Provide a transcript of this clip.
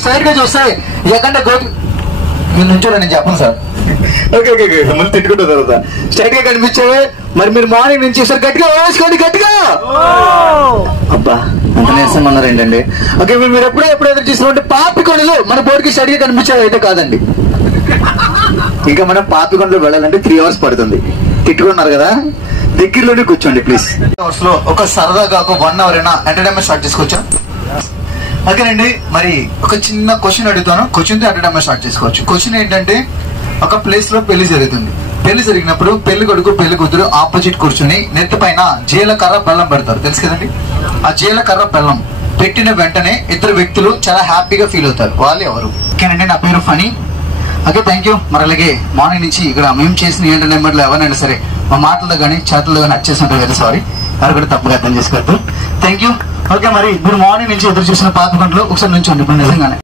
Straight గా చూస్తే ఎక్కడ గోపి మీరు నుంచో నేను చెప్పను సార్. ఓకే ఓకే ఓకే మళ్ళీ తిట్టుకుంటా తర్వాత స్ట్రైట్ గా కనిపించేవే. మరి మీరు మార్నింగ్ నుంచి సార్ గట్టిగా వేసుకోండి గట్టిగా. అబ్బా అంత నీరసంగా ఉన్నారు ఏంటండి. ఓకే మీరు ఎప్పుడో ఎదురు చూసినట్టు పాపికొండలు మన బోర్డుకి స్ట్రైట్ గా కనిపించేవి అయితే కాదండి. ఇంకా మనం పాపికొండలు వెళ్ళాలంటే 3 hours పడుతుంది. తిట్టుకున్నారు కదా, దగ్గరలోనే కూర్చోండి ప్లీజ్. అవర్స్ లో ఒక సరదాగా ఒక 1 hour అయినా ఎంటర్టైన్మెంట్ స్టార్ట్ చేసుకోవచ్చా? ఓకేనండి. మరి ఒక చిన్న క్వశ్చన్ అడుగుతాను, క్వశ్చన్ తో ఎంటర్టైన్మెంట్ స్టార్ట్ చేసుకోవచ్చు. క్వశ్చన్ ఏంటంటే, ఒక ప్లేస్ లో పెళ్లి జరుగుతుంది. పెళ్లి జరిగినప్పుడు పెళ్లి కొడుకు పెళ్లి కూతురు ఆపోజిట్ కూర్చుని నెత్తి పైన జీలకర్ర బెల్లం పెడతారు, తెలుసు కదండి. ఆ జీలకర్ర బెల్లం పెట్టిన వెంటనే ఇద్దరు వ్యక్తులు చాలా హ్యాపీగా ఫీల్ అవుతారు. వాళ్ళు ఎవరు? ఓకేనండి, నా పేరు ఫనీ. Okay thank you. మరి అలాగే మార్నింగ్ నుంచి ఇక్కడ మేము చేసిన ఎంటర్టైన్మెంట్ లో ఎవరైనా సరే మా మాటలతో కానీ చేతులతో కానీ నచ్చేసి ఉంటుంది కదా, సారీ, అది కూడా తప్పుగా అర్థం చేసుకోవద్దు. Thank you. ఓకే మరి మీరు మార్నింగ్ నుంచి ఎదురు చూసిన పాపికొండలు ఒకసారి నుంచి ఇప్పుడు నిజంగానే